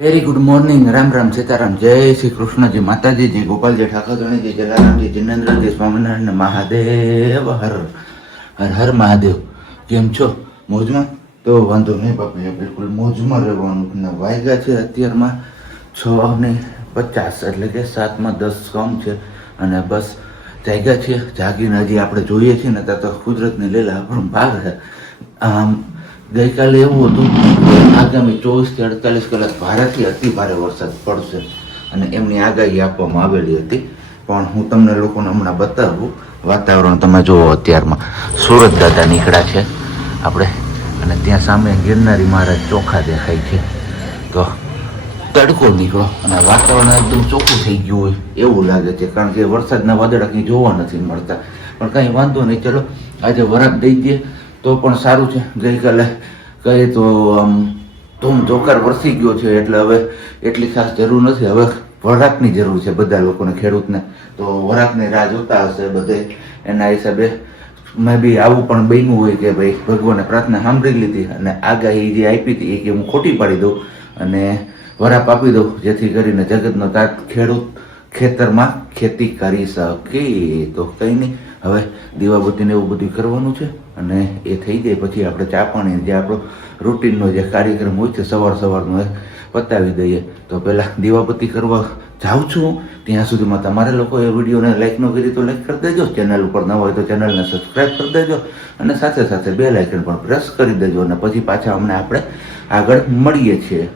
Very good morning. Ram Ram Sitaram. જય શ્રી કૃષ્ણજી, માતાજી, જય ગોપાલજી, ઠાકોરજી, જલારામજી, જિનેન્દ્રજી, સ્વામિનારાયણ, મહાદેવ હર હર હર મહાદેવ. કેમ છો? મોજમાં? તો વાંધો નહીં બાપા, બિલકુલ મોજમાં રહેવાનું. વાગ્યા છે અત્યારમાં 6:50, એટલે કે 7:10 કમ છે. અને બસ જાગ્યા છીએ. જાગીને હજી આપણે જોઈએ છીએ ને ત્યાં તો કુદરતની લીલા આપણું ભાગ છે. ગઈકાલે એવું હતું કે આગામી 24 થી 48 કલાક ભારેથી અતિ ભારે વરસાદ પડશે અને એમની આગાહી આપવામાં આવેલી હતી. પણ હું તમને લોકોને હમણાં બતાવું વાતાવરણ. તમે જુઓ, અત્યારમાં સુરત દાદા નીકળ્યા છે આપણે, અને ત્યાં સામે ગિરનારી મહારાજ ચોખા દેખાય છે. તો તડકો નીકળો અને વાતાવરણ એકદમ ચોખ્ખું થઈ ગયું હોય એવું લાગે છે, કારણ કે વરસાદના વાદળા કંઈ જોવા નથી મળતા. પણ કાંઈ વાંધો નહીં, ચલો આજે વરાપ દઈ દઈએ તો પણ સારું છે. ગઈકાલે કહે તો આમ ધૂમ ધોકાર વરસી ગયો છે, એટલે હવે એટલી ખાસ જરૂર નથી. હવે વરાપની જરૂર છે બધા લોકોને, ખેડૂતને તો વરાપની રાહ જોતા હશે બધે. એના હિસાબે મેં બી આવું પણ બન્યું હોય કે ભાઈ ભગવાને પ્રાર્થના સાંભળી લીધી અને આગાહી જે આપી હતી એ કે હું ખોટી પાડી દઉં અને વરાપ આપી દઉં, જેથી કરીને જગતનો તાત ખેડૂત ખેતરમાં ખેતી કરી શકે. તો કંઈ નહીં, હવે દીવાબત્તીને એવું બધું કરવાનું છે અને એ થઈ જાય પછી આપણે ચા પાણી જે આપણો રૂટીનનો જે કાર્યક્રમ હોય છે સવારનો એ પતાવી દઈએ. તો પહેલાં દીવાબત્તી કરવા જાઉં છું. ત્યાં સુધીમાં તમારે લોકો એ વિડીયોને લાઈક ન કરી તો લાઈક કરી દેજો. ચેનલ ઉપર ન હોય તો ચેનલને સબસ્ક્રાઈબ કરી દેજો અને સાથે સાથે બેલ આઇકન પણ પ્રેસ કરી દેજો. અને પછી પાછા હમણાં આપણે આગળ મળીએ છીએ.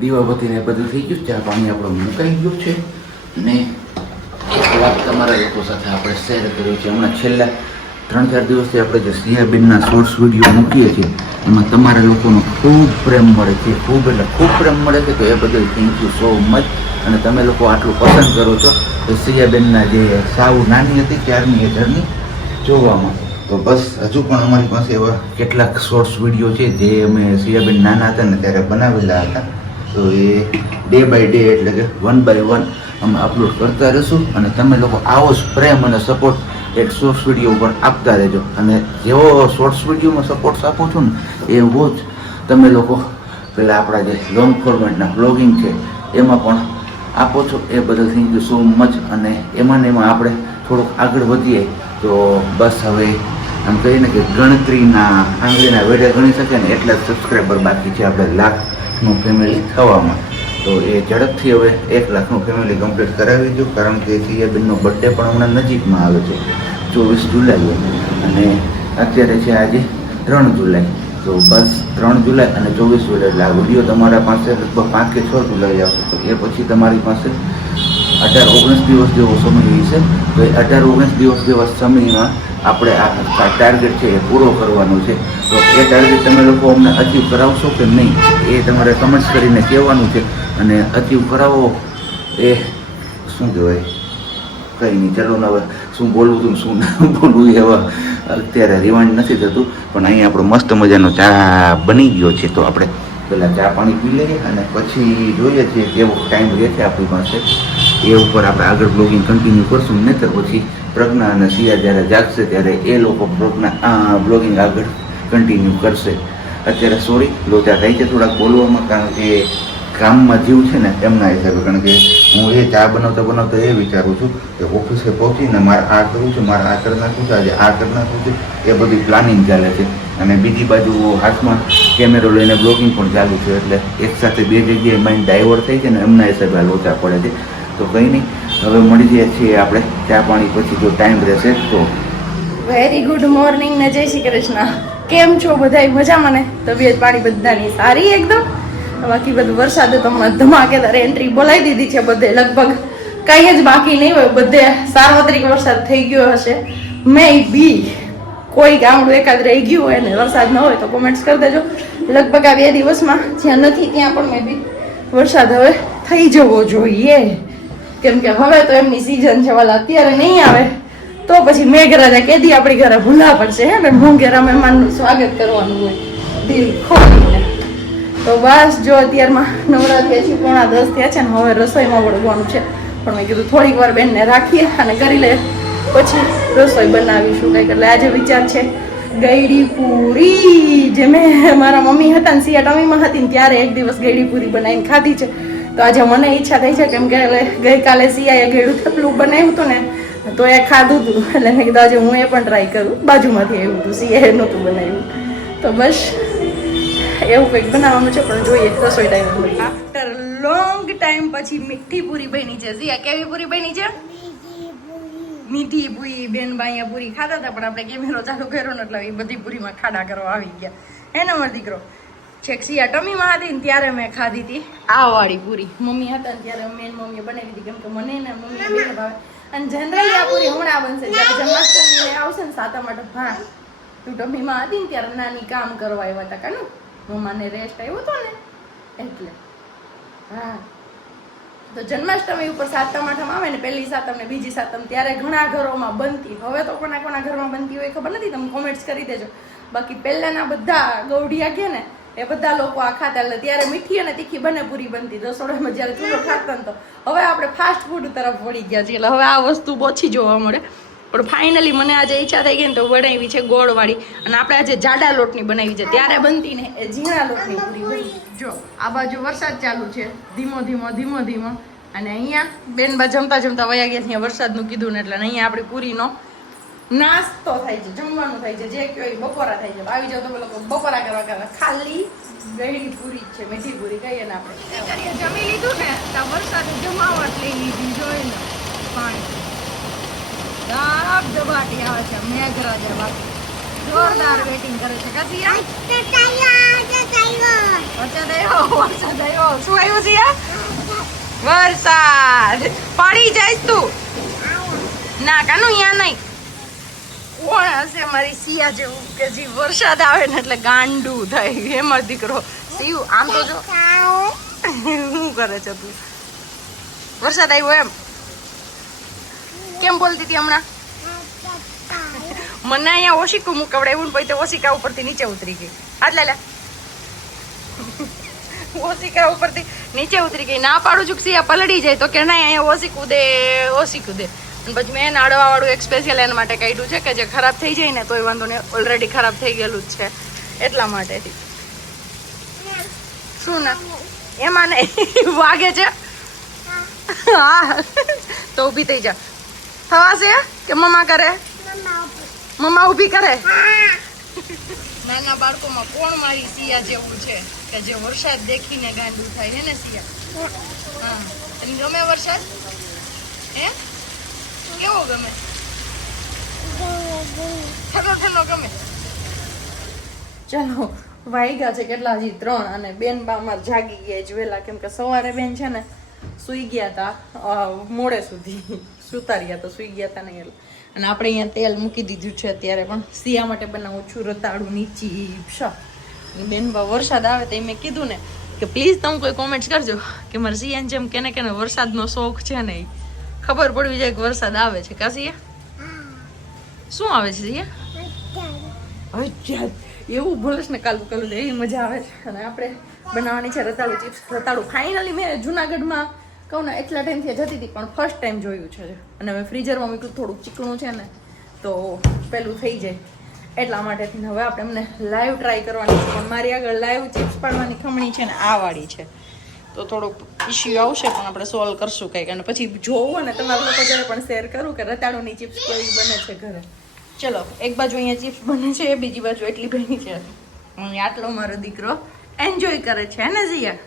દીવાબત્તીને બધું થઈ ગયું, ચા પાણી આપણું મુકાઈ ગયું છે અને એક વાત તમારા લોકો સાથે આપણે શેર કર્યો છે. હમણાં છેલ્લા 3-4 દિવસથી આપણે જે સિયાબેનના શોર્ટ્સ વિડીયો મૂકીએ છીએ એમાં તમારા લોકોનો ખૂબ પ્રેમ મળે છે, ખૂબ એટલે ખૂબ પ્રેમ મળે છે. તો એ બદલ થેન્ક યુ સો મચ. અને તમે લોકો આટલું પસંદ કરો છો તો સિયાબેનના જે સાવ નાની હતી ત્યારની એ જર્ની જોવામાં, તો બસ હજુ પણ અમારી પાસે એવા કેટલાક શોર્ટ્સ વિડીયો છે જે અમે સિયાબેન નાના હતા ને ત્યારે બનાવેલા હતા. તો એ ડે બાય ડે એટલે કે 1 by 1 અમે અપલોડ કરતા રહીશું. અને તમે લોકો આવો જ પ્રેમ અને સપોર્ટ એક શોર્ટ્સ વિડીયો ઉપર આપતા રહેજો. અને જેવો શોર્ટ્સ વિડીયોમાં સપોર્ટ આપો છો ને એવો જ તમે લોકો પેલા આપણા જે લોંગ ફોર્મેટના બ્લોગિંગ છે એમાં પણ આપો છો. એ બદલ થેન્ક યુ સો મચ. અને એમાં ને એમાં આપણે થોડુંક આગળ વધીએ તો બસ હવે આમ કહીએ ને કે ગણતરીના આંગળીના વેઢે ગણી શકે ને એટલા જ સબસ્ક્રાઈબર બાકી છે આપણે લાખનું ફેમિલી થવામાં. તો એ ઝડપથી હવે 1 લાખનું ફેમિલી કમ્પ્લીટ કરાવી દો, કારણ કે સિયાબેનનો બર્થડે પણ હમણાં નજીકમાં આવે છે 24 જુલાઈએ અને અત્યારે છે આજે 3 જુલાઈ. તો બસ 3 જુલાઈ અને 24 જુલાઈ એટલે આ વિડીયો તમારા પાસે લગભગ 5 કે 6 જુલાઈ આવશે. તો એ પછી તમારી પાસે 18-19 દિવસ જેવો સમય રહેશે. તો એ 18-19 દિવસ જેવા સમયમાં આપણે આ ટાર્ગેટ છે એ પૂરો કરવાનો છે. તો એ ટાર્ગેટ તમે લોકો અમને અચીવ કરાવશો કે નહીં એ તમારે કમેન્ટ્સ કરીને કહેવાનું છે. અને અચીવ કરાવો એ શું કહેવાય, કંઈ નહીં. ચલો ને હવે શું બોલવું હતું શું ના બોલવું એવા અત્યારે રિવાઇન્ડ નથી થતું. પણ અહીંયા આપણો મસ્ત મજાનો ચા બની ગયો છે. તો આપણે પહેલાં ચા પાણી પી લઈએ અને પછી જોઈએ છીએ કેવો ટાઈમ રહે છે આપણી પાસે. એ ઉપર આપણે આગળ બ્લોગિંગ કન્ટિન્યુ કરશું. નહીં તો પછી પ્રજ્ઞા અને સિયા જ્યારે જાગશે ત્યારે એ લોકો બ્લોગિંગ આગળ કન્ટિન્યુ કરશે. અત્યારે સોરી લોચા થાય છે થોડાક બોલવામાં, કારણ કે કામમાં જીવ છે ને એમના હિસાબે. કારણ કે હું એ ચા બનાવતા એ વિચારું છું કે ઓફિસે પહોંચીને મારે આ કરવું છે, મારે આ કરી નાખવું છે, આજે આ કરી નાખવું છે, એ બધી પ્લાનિંગ ચાલે છે. અને બીજી બાજુ હાથમાં કેમેરો લઈને બ્લોગિંગ પણ ચાલુ છે. એટલે એકસાથે 2 જગ્યાએ માઇન્ડ ડાયવર્ટ થઈ છે ને એમના હિસાબે આ લોચા પડે છે. તો કંઈ નહીં, હવે મળી જઈએ છીએ આપણે ચા પાણી પછી જો ટાઈમ રહેશે તો. વેરી ગુડ મોર્નિંગ ને જય શ્રી કૃષ્ણ. કેમ છો બધા? મજામાં ને? તબિયત પાણી બધાની સારી એકદમ? બાકી બધું વરસાદે તો હમણાં ધમાકેદાર એન્ટ્રી બોલાવી દીધી છે બધે. લગભગ કંઈ જ બાકી નહીં હોય, બધે સાર્વત્રિક વરસાદ થઈ ગયો હશે. મે બી કોઈ ગામડું એકાદ રહી ગયું હોય ને વરસાદ ન હોય તો કોમેન્ટ્સ કરી દેજો. લગભગ આ 2 દિવસમાં જ્યાં નથી ત્યાં પણ મે બી વરસાદ હવે થઈ જવો જોઈએ, કેમ કે હવે તો એમની સિઝન છે. વાલા અત્યારે નહીં આવે તો પછી મેઘરાજા કેદી આપણી ઘરે ભૂલા પડશે હે ને. મોંઘેરા મહેમાનનું સ્વાગત કરવાનું હોય દિલ ખોલીને. તો બસ જો અત્યારમાં નવરા થયા છીએ, 9:45 થયા છે ને હવે રસોઈમાં વળગવાનું છે. પણ મેં કીધું થોડીક વાર બેનને રાખીએ અને કરી લે પછી રસોઈ બનાવીશું કંઈક. એટલે આજે વિચાર છે ગઈડી પૂરી જે મેં મારા મમ્મી હતા ને સિયા ટમીમાં હતી ને ત્યારે એક દિવસ ગઈડી પૂરી બનાવીને ખાધી છે. તો આજે મને ઈચ્છા થઈ છે કેમ કે ગઈકાલે સિયાએ ગળ્યું થપલું બનાવ્યું હતું ને તો એ ખાધું હતું એટલે મેં કીધું આજે હું એ પણ ટ્રાય કરું. બાજુમાંથી આવ્યું હતું, સિયાએ નહોતું બનાવ્યું. તો બસ એવું કંઈક બનાવવાનું છે પણ જોઈએ રસોઈ ટાઈમ. આફ્ટર લોંગ ટાઈમ પછી મીઠી પૂરી બની છે. સિયા કેવી પૂરી બની છે? મીઠી પૂરી. બેન બાઅહીંયા પૂરી ખાતા હતા પણ આપણે કેમેરો ચાલુ કર્યો ને એટલે એ બધી પૂરીમાં ખાડા કરવા આવી ગયા. એનો મારો દીકરો છેક સિયા ટમીમાં હતી ને ત્યારે મેં ખાધી હતી આ વાળી પૂરી. મમ્મી હતા ને ત્યારે મેં મમ્મીએ બનાવી હતી કેમ કે મને ને મમ્મીએ બેને ભાવે. અને જનરલી આ પૂરી હમણાં બનશે જ્યારે જન્માષ્ટમી આવશે ને સાતમ માટે. હા તું ટમીમાં હતી ને ત્યારે નાની કામ કરવા આવ્યા હતા કાનું મમ્માને રેસ્ટ આવ્યો હતો ને એટલે. હા તો જન્માષ્ટમી ઉપર સાતમ આઠમ આવે ને પહેલી સાતમ ને બીજી સાતમ ત્યારે ઘણા ઘરોમાં બનતી. હવે તો કોના કોના ઘરમાં બનતી હોય ખબર નથી, તમે કોમેન્ટ્સ કરી દેજો. બાકી પહેલાના બધા ગૌઢિયા કે ને એ બધા લોકો આ ખાતા એટલે ત્યારે મીઠી અને તીખી બંને પૂરી બનતી રસોડામાં જ્યારે ચૂલો ખાતા ને. તો હવે આપણે ફાસ્ટ ફૂડ તરફ વળી ગયા છીએ એટલે હવે આ વસ્તુ ઓછી જોવા મળે. પણ ફાઇનલી મને આજે ઈચ્છા થઈ ગઈ ને તો બનાવી છે ગોળવાળી. અને આપણે આજે જાડા લોટની બનાવી છે, ત્યારે બનતી ને એ ઝીણા લોટની પૂરી બની. જો આ બાજુ વરસાદ ચાલુ છે ધીમો ધીમો ધીમો ધીમો. અને અહીંયા બેન બા જમતા જમતા વયા ગયા અહીંયા વરસાદનું કીધું ને એટલે અહીંયા આપણી પૂરીનો નાસ્તો થાય છે, જમવાનું થાય છે. જે કયો બપોરા થાય છે. આવી જાવ તો લોકો બપોરા કરવા ખાલી ગળી પૂરી છે, મીઠી પૂરી કહીએ ને આપણે. જમી લીધું ને તો વરસાદે જમાવટ લઈ લીધી જોઈને પાણી ધબ ધબાટી આવે છે. મેઘરાજા બાકી જોરદાર વેટિંગ કરે છે. કસી વરસાદ આવ્યો. શું આવ્યું છે? વરસાદ પડી જાય તું ના કાનું અહીંયા નહીં. કોણ હશે મારી સિયા જેવું કે જે વરસાદ આવે ને એટલે ગાંડું થાય એમાં દીકરો શિવ. આમ તો જો શું કરે છે તું? વરસાદ આવ્યો એમ કેમ બોલતી હતી હમણાં? મને અહીંયા ઓશિકું મુકવડાવ્યું ને પછી તો ઓશિકા ઉપરથી નીચે ઉતરી ગઈ. આટલે લે ઓશિકા ઉપરથી નીચે ઉતરી ગઈ. ના પાડું છું સિયા પલળી જાય તો કે ના અહીંયા ઓશિકું દે ઓશિકું દે. અને પછી મેં નાડવા વાળું એક સ્પેશિયલ એના માટે કાઢ્યું છે કે જે ખરાબ થઈ જાય ને તોય વાંધો નહીં, ઓલરેડી ખરાબ થઈ ગયેલું જ છે એટલા માટેથી. શું ના એમાં નહીં વાગે છે? હા તો ઊભી થઈ જા. થવાશે કે મમ્મા કરે? મમ્મા ઊભી કરે. નાના બાળકોમાં કોણ મારી સિયા જેવું છે કે જે વરસાદ દેખીને ગાંડું થાય હે ને સિયા? હા તને ગમે વરસાદ? હે કેવો ગમે? ઠંડો ઠંડો ગમે. ચાલો વાગ્યા છે કેટલા? હજી 3. અને બેન બા અમારે જાગી ગયા જ વહેલા કેમ કે સવારે બેન છે ને સૂઈ ગયા હતા મોડે સુધી સુતા રહ્યા તો સૂઈ ગયા હતા નહીં એટલે. અને આપણે અહીંયા તેલ મૂકી દીધું છે અત્યારે પણ સિયા માટે બનાવું છું રતાળુની ચીપ્સ. બેન બા વરસાદ આવે તો મેં કીધું ને કે પ્લીઝ તમે કોઈ કોમેન્ટ્સ કરજો કે મારે સિયાને જેમ કેને કેને વરસાદનો શોખ છે ને ખબર પડવી જાય કે વરસાદ આવે છે. કા સિયા શું આવે છે સિયા? એવું બોલશ ને કાલું કાલું એવી મજા આવે છે. અને આપણે બનાવવાની છે રતાળુ ચિપ્સ. રતાળુ ફાઇનલી મેં જુનાગઢમાં કહું ને એટલા ટાઈમથી જતી હતી પણ ફર્સ્ટ ટાઈમ જોયું છે. અને મેં ફ્રીઝરમાં મૂક્યું થોડુંક ચીકણું છે ને તો પેલું થઈ જાય એટલા માટેથી હવે આપણે એમને લાઈવ ટ્રાય કરવાની છે. પણ મારી આગળ લાઈવ ચિપ્સ પાડવાની ખમણી છે ને આ વાળી છે તો થોડુંક ઇશ્યુ આવશે પણ આપણે સોલ્વ કરશું કંઈક. અને પછી જોવું ને તમારા લોકો જોડે પણ શેર કરું કે રતાળુની ચિપ્સ કેવી બને છે ઘરે. ચલો એક બાજુ અહીંયા ચિપ્સ બને છે, બીજી બાજુ એટલી બની છે. અને આટલો મારો દીકરો એન્જોય કરે છે ને જીયા?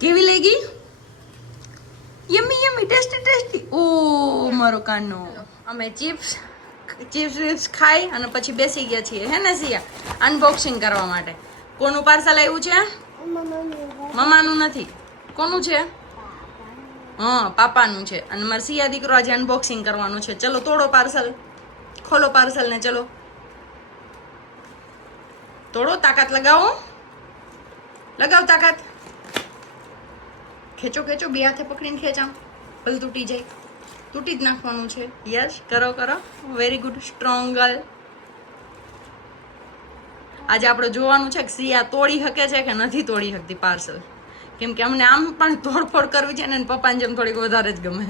કેવી લાગી? યમી યમી ટેસ્ટી ટેસ્ટી. ઓ મારો કાનો. અમે ચિપ્સ ખાઈ અને પછી બેસી ગયા છીએ હે ને સિયા અનબોક્સિંગ કરવા માટે. કોનું પાર્સલ આવ્યું છે? મમ્માનું નથી. કોનું છે? હા પાપાનું છે. અને મારા સિયા દીકરો આજે અનબોક્સિંગ કરવાનું છે. ચલો તોડો પાર્સલ, ખોલો પાર્સલ ને ચલો તોડો. તાકાત લગાવો, લગાવ તાકાત. ખેંચો ખેંચો, બે હાથે પકડીને ખેંચામ ભલે તૂટી જાય. તૂટી જ નાખવાનું છે. યસ કરો કરો, વેરી ગુડ, સ્ટ્રોંગ ગર્લ. આજે આપણે જોવાનું છે કે સિયા તોડી શકે છે કે નથી તોડી શકતી પાર્સલ. કેમ કે અમને આમ પણ તોડફોડ કરવી છે ને પપ્પાને જેમ થોડીક વધારે જ ગમે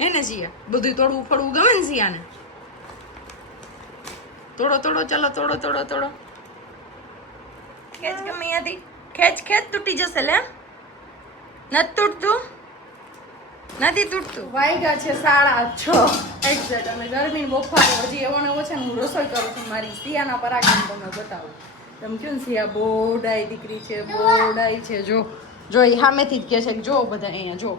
હે ને સિયા? બધું તોડવું ફોડવું ગમે ને સિયાને? તોડો તોડો ચલો તોડો તોડો તોડો ખેંચ ગમે અહીંયાથી ખેંચ ખેંચ તૂટી જશે લે નથી તૂટતું નથી તૂટતું વાગ્યા છે 6:30 એક્ઝેક્ટ અને ગરમી બફારો હજી એવો ને એવો છે ને હું રસોઈ કરું છું મારી સિયાના પરાક્રમ તમને બતાવું તમે કહ્યું ને સિયા બોડાઈ દીકરી છે બોડાઈ છે જો જો એ સામેથી જ કહે છે કે જો બધા અહીંયા જો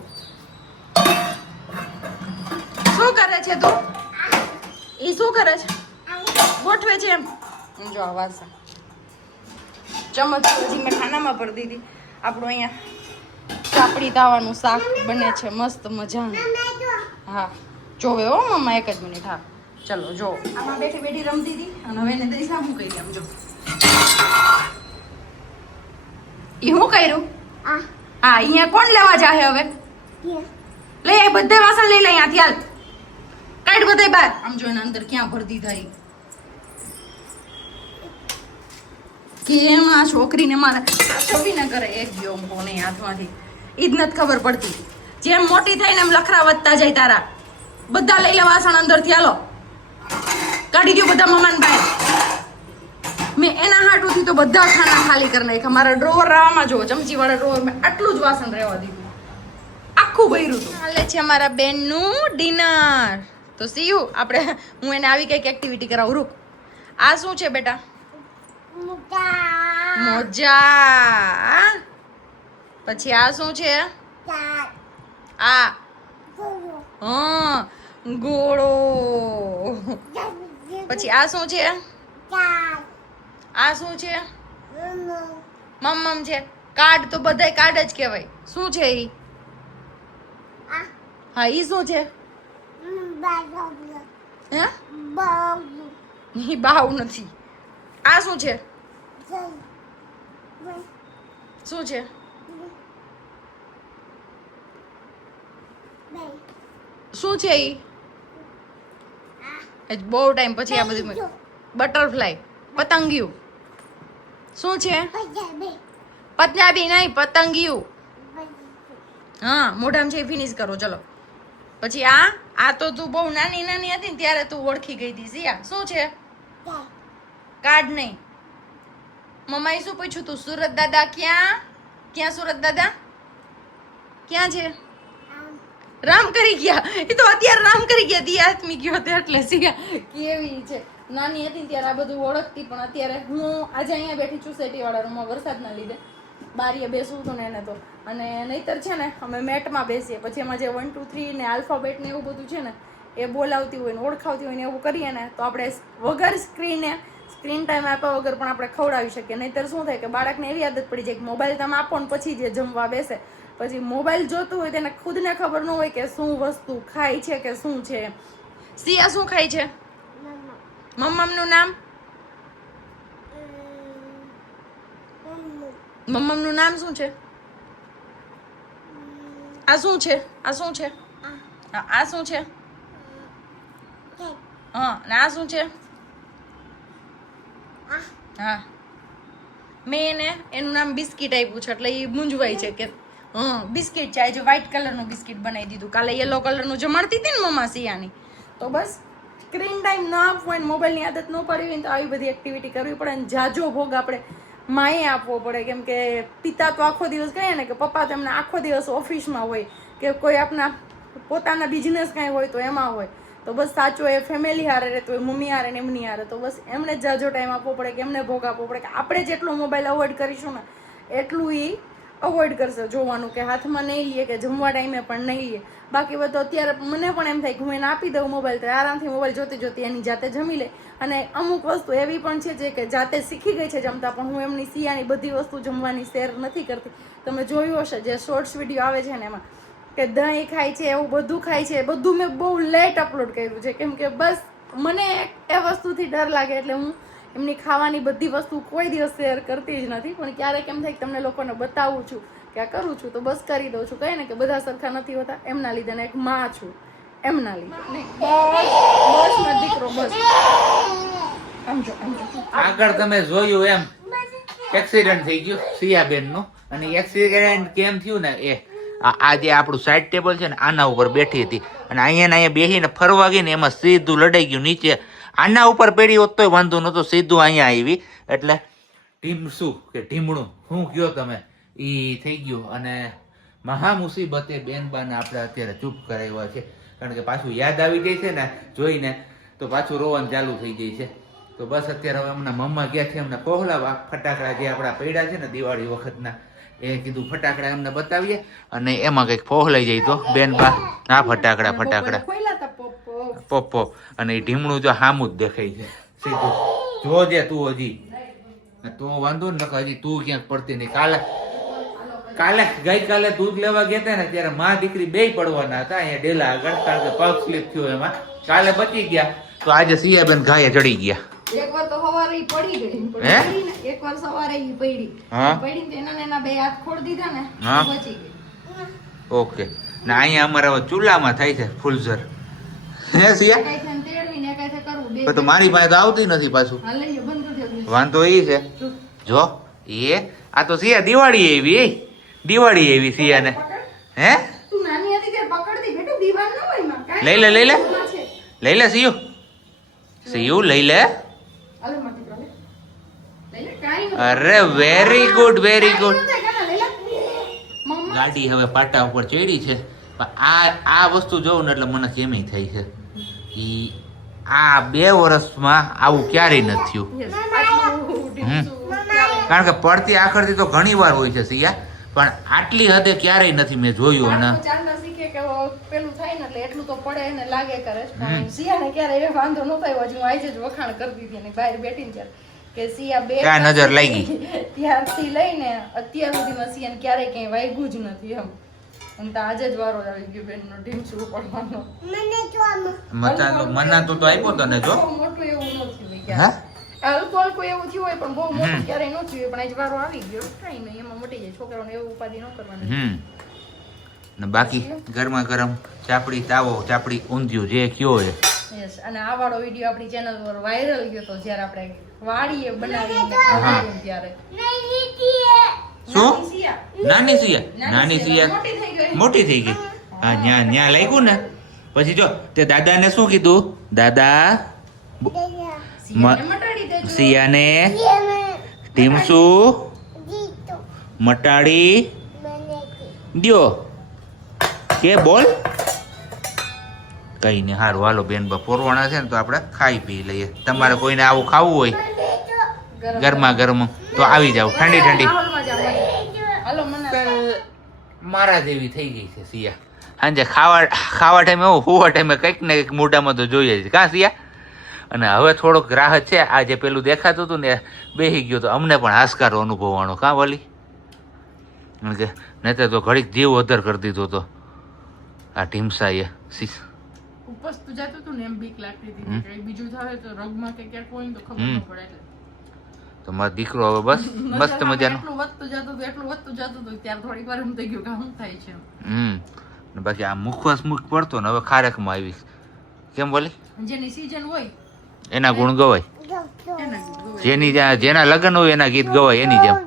શું કરે છે તું એ શું કરે છે ગોઠવે છે એમ જો આ વાસણ ચમચ હજી મેં ખાનામાં ભરી દીધી આપણું અહીંયા ચાપડી તાવાનું શાક બને છે મસ્ત મજાનું હા જોવે હો મમ્મા એક જ મિનિટ હા ચલો જો આમાં બેઠી બેઠી રમતી હતી અને હવે એને દઈ શું કરી આમ જો એ શું કર્યું હા અહીંયા કોણ લેવા જાહે હવે લઈ આ બધે વાસણ લઈ લે અહીંયાથી હાલ કાઢ બધે બહાર આમ જો એના અંદર ક્યાં ભરતી થાય કેમ આ છોકરીને મારે છબી ન કરે એક ગયો ફોન હાથમાંથી ઈ જ નથી ખબર પડતી જેમ મોટી થાય ને એમ લખરા વધતા જાય તારા બધા લઈ લે વાસણ અંદરથી હાલો કાઢી દો બધા મમાન બહાર મેં એના હાટુથી તો બધા ખાના ખાલી કરી નાખ્યા મારા ડ્રોવર રહેવામાં જો ચમચી વાળા ડ્રોવર મેં આટલું જ વાસણ રહેવા દીધું આખું ભર્યું હતું હાલે છે અમારા બેનનું ડિનર તો સીયુ આપણે હું એને આવી કઈક એક્ટિવિટી કરાવું રૂક આ શું છે બેટા મોજા પછી આ શું છે આ હા ગોળો પછી આ શું છે આ શું છે મમ્મમ છે કાર્ડ તો બધાય કાર્ડ જ કહેવાય શું છે ઈ હા ઈ શું છે હે ઈ બાવ નથી આ શું છે શું છે શું છે ઈ બહુ ટાઈમ પછી આ બધું બટરફ્લાય પતંગિયું શું છે પંજાબી નહીં પતંગિયું હા મોઢામાં છે ફિનિશ કરો ચલો પછી આ તો તું બહુ નાની નાની હતી ને ત્યારે તું ઓળખી ગઈ હતી સિયા શું છે કાર્ડ નહીં મમ્માએ શું પૂછ્યું તું સુરત દાદા ક્યાં સુરત દાદા ક્યાં છે રામ કરી ગયા એ તો અત્યારે રામ કરી ગયા તી આત્મી ગયો હતો એટલે સિયા કેવી છે નાની હતી ત્યારે આ બધું ઓળખતી પણ અત્યારે હું આજે અહીંયા બેઠી છું સેટી વાળા રૂમમાં વરસાદના લીધે બારીએ બેસવું હતું ને એને તો અને નહીતર છે ને અમે મેટમાં બેસીએ પછી એમાં જે 1 2 3 ને આલ્ફાબેટ ને એવું બધું છે ને એ બોલાવતી હોય ને ઓળખાવતી હોય ને એવું કરીએ ને તો આપણે વગર સ્ક્રીન ટાઈમ આપ્યા વગર પણ આપણે ખવડાવી શકીએ નહીતર શું થાય કે બાળકને એવી આદત પડી જાય કે મોબાઈલ તમે આપો ને પછી જે જમવા બેસે પછી મોબાઈલ જોતું હોય તેને ખુદને ખબર ન હોય કે શું વસ્તુ ખાય છે કે શું છે સિયા શું ખાય છે મમ્મમનું નામ મમ્મમનું નામ શું છે આ શું છે આ શું છે આ શું છે હા ને આ શું છે હા મેં એને એનું નામ બિસ્કિટ આપ્યું છે એટલે એ મૂંઝવાય છે કે બિસ્કિટ છે આજે વ્હાઈટ કલરનું બિસ્કિટ બનાવી દીધું કાલે યલો કલરનું જમાડતી હતી ને મમ્મા સિયાની તો બસ સ્ક્રીન ટાઈમ ન આપવો હોય ને મોબાઈલની આદત ન પાડવી હોય ને તો આવી બધી એક્ટિવિટી કરવી પડે અને જાજો ભોગ આપણે માએ આપવો પડે કેમ કે પિતા તો આખો દિવસ કહે ને કે પપ્પા તો એમને આખો દિવસ ઓફિસમાં હોય કે કોઈ આપણા પોતાના બિઝનેસ કાંઈ હોય તો એમાં હોય તો બસ સાચો એ ફેમિલી હારે રહેતો હોય મમ્મી હારે ને એમની હારે તો બસ એમને જ જાજો ટાઈમ આપવો પડે કે એમને ભોગ આપવો પડે કે આપણે જેટલું મોબાઈલ અવોઇડ કરીશું ને એટલું એ અવોઇડ કરશે જોવાનું કે હાથમાં નહીં લઈએ કે જમવા ટાઈમે પણ નહીં લઈએ બાકી બધું અત્યારે મને પણ એમ થાય કે હું એને આપી દઉં મોબાઈલ તો આરામથી મોબાઈલ જોતી જોતી એની જાતે જમી લે અને અમુક વસ્તુ એવી પણ છે જે કે જાતે શીખી ગઈ છે જમતા પણ હું એમની સિયાની બધી વસ્તુ જમવાની શેર નથી કરતી તમે જોયું હશે જે શોર્ટ્સ વિડીયો આવે છે ને એમાં કે દહીં ખાય છે એવું બધું ખાય છે બધું મેં બહુ લેટ અપલોડ કર્યું છે કેમ કે બસ મને એ વસ્તુથી ડર લાગે એટલે હું એમની ખાવાની બધી વસ્તુ કોઈ દિવસ શેર કરતી જ નથી પણ ક્યારેક એમ થાય કે તમને લોકોને બતાવું છું કે આ કરું છું તો બસ કરી દઉં છું કહે ને કે બધા સરખા નથી હોતા એમના લીધે ને એક માં છું એમના લીધે બસ મારો દીકરો બસ આગળ તમે જોયું એમ એક્સિડન્ટ થઈ ગયું સિયાબેન નું અને એક્સિડન્ટ કેમ થયું ને એ આ જે આપણું સાઈડ ટેબલ છે ને આના ઉપર બેઠી હતી અને અહીંયા બેસીને ફરવા ગઈ ને એમાં સીધું લડાઈ ગયું નીચે આના ઉપર પેઢી હોત તોય વાંધો નતો, સીધું અહીંયા આવી. એટલે ટીમ શું કે ઢીમણું શું કયો તમે, ઈ થઈ ગયું. અને મહા મુસીબતે બેનબાને આપણે અત્યારે ચૂપ કરાવ્યા છે, કારણ કે પાછું યાદ આવી જાય છે ને જોઈને, તો પાછું રોવાનું ચાલુ થઈ જાય છે. તો બસ અત્યારે હવે એમના મમ્મા ગયા છે એમને કોહલાવા, ફટાકડા જે આપણા પડ્યા છે ને દિવાળી વખતના, એ કીધું ફટાકડા એમને બતાવીએ, અને એમાં કંઈક ફોહલાઈ જાય તો બેનબા આ ફટાકડા પોપો, અને એ ઢીમણું જો હામું જ દેખાય છે સીધું. જોજે તું હજી, તો વાંધો ને હજી તું ક્યાંક પડતી નહીં. ગઈકાલે દૂધ લેવા ગયા હતા ને ત્યારે માં દીકરી બે પડવાના હતા અહીંયા ડેલા આગળ, કારણ કે પગ સ્લીપ થયો એમાં. કાલે બચી ગયા, તો આજે સિયાબેન ઘાયે ચડી ગયા. એકવાર તો સવારે ઈ પડી ગઈ, પડી ને એકવાર સવારે ઈ પડી તો એના બે હાથ ખોડ દીધા ને બચી ગઈ. ઓકે. ને અહીંયા અમારે હવે ચૂલામાં થાય છે ફૂલઝર. હે સિયા કઈ થાય તેડવી ને કઈ થાય કરવું બે. પણ તો મારી પાસે તો આવતી નથી પાછું. હા લઈએ બંધ કરી દે. વાંધો ઈ છે જો એ આ તો સિયા દિવાળી એવી સિયા ને. હે તું નાની હતી ત્યારે પકડતી બેટો, દીવાન ન હોય માં. લઈ લે સિયુ લઈ લે. હાલો માટી પ્રો લઈ લે. કાઈ ન. અરે વેરી ગુડ લઈ લે મમ્મા. ગાડી હવે પાટા ઉપર ચડી છે, પણ આ વસ્તુ જોઉં ને એટલે મને કેમી થઈ છે. ઈ આ 2 વર્ષમાં આવું ક્યારેય નથી થયું. કારણ કે પડતી આખરથી તો ઘણી વાર હોય છે સિયા, પણ આટલી હદે ક્યારેય નથી મેં જોયું. અને ચાંદા શીખે કે પેલું થાય ને એટલે એટલું તો પડે ને લાગે કરે. સિયાને ક્યારે એ વાંધો ન થયો. હજી હું આજે જ વખાણ કરતી હતી અને બહાર બેઠીને ત્યારે કે સિયા બે ક્યાં નજર લાગી ત્યારથી લઈને અત્યાર સુધીમાં સિયાને ક્યારેય ક્યાંય વાગ્યું જ નથી એમ. અને તો આજે જ વારો આવી ગયો બેનનો ઢીમસું પડવાનો. મના તો આપ્યો તને જો મોટું એવું નથી ભાઈ. અલ્કોહોલ કોઈ એવું થયું હોય પણ બહુ મોટું ક્યારેય ન થયું, પણ આજ વારો આવી ગયો. કઈ નહીં, એમાં મટી જાય. છોકરાઓને એવું ઉપાધિ ન કરવાની. ને બાકી ગરમા ગરમ ચાપડી તાવો, ચાપડી ઊંધિયું જે કયો છે. યસ. અને આ વાળો વિડિયો આપણી ચેનલ પર વાયરલ ગયો તો જ્યારે આપણે વાડીએ બનાવીને ખાધું ત્યારે. શું નાની સિયા મોટી થઈ ગઈ. હા ન્યા લાગ્યું ને. પછી જો તે દાદાને શું કીધું, દાદા સિયાને ટીમસુ મટાડી દ્યો કે બોલ. કઈ નહીં, હારું હાલો બેન પોરવાણા છે ને તો આપણે ખાઈ પી લઈએ. તમારે કોઈને આવું ખાવું હોય ગરમા ગરમ તો આવી જાવ, ઠંડી ઠંડી. મારા જેવી થઈ ગઈ છે સિયા. સાંજે ખાવા ટાઈમે હુવા ટાઈમે કંઈક ને કંઈક મોઢામાં તો જોઈએ છે કાં સિયા. અને હવે થોડોક રાહત છે. આ જે પેલું દેખાતું હતું ને બેસી ગયો તો અમને પણ હાશકારો અનુભવવાનો કાં વળી. કારણ કે નહીં તો ઘડીક જીવ અધર કરી દીધો હતો આ ઢીમસાએ. ઉપસ તો જતો હતો ને એમ બીક લાગતી હતી કે બીજું થાય તો રગમાં કે ક્યાંક હોય તો ખબર ન પડે. તો મારો દીકરો હવે બસ મસ્ત મજાનો એટલું વધતું જતું હતું ત્યારે થોડીક વાર એમ થઈ ગયું કે શું થાય છે. ને બાકી આ મુખ પડતો ને હવે ખારેકમાં આવી. કેમ બોલી, જેની સીઝન હોય એના ગુણ ગવાય, જેના લગ્ન હોય એના ગીત ગવાય એની જેમ.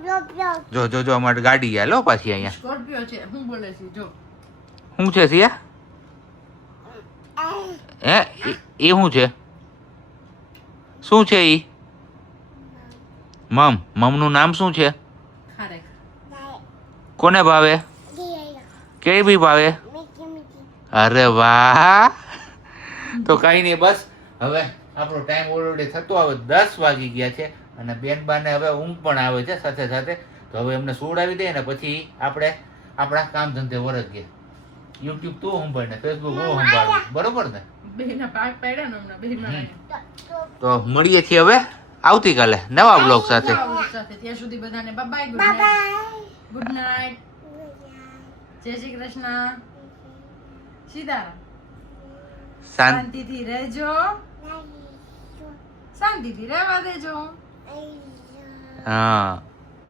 જો અમારે ગાડી હાલો પાછી અહીંયા. સ્કોર્પિયો છે. હું બોલે છે જો શું છે સિયા? હે એ શું છે? શું છે ઈ? મમનું નામ શું છે? કોને ભાવે? કઈ બી ભાવે? અરે વાહ. તો કઈ નહીં, બસ હવે આપણો ટાઈમ ઓલરેડી થતો આવે 10 વાગી ગયા છે. અને બેનબાને હવે ઊંઘ પણ આવે છે સાથે સાથે. તો હવે એમને સુવડાવી દઈએ ને પછી આપણે આપણા કામ ધંધે વરગીએ. યુટ્યુબ તું સંભાળ ને ફેસબુક હું સંભાળું, બરોબર ને? તો મળીએ છીએ હવે આવતીકાલે નવા બ્લોગ સાથે. ત્યાં સુધી બધાને બાય, ગુડ નાઇટ, જય શ્રી કૃષ્ણ, સીતારામ. શાંતિથી રહેજો, શાંતિથી રહેવા દેજો. હા.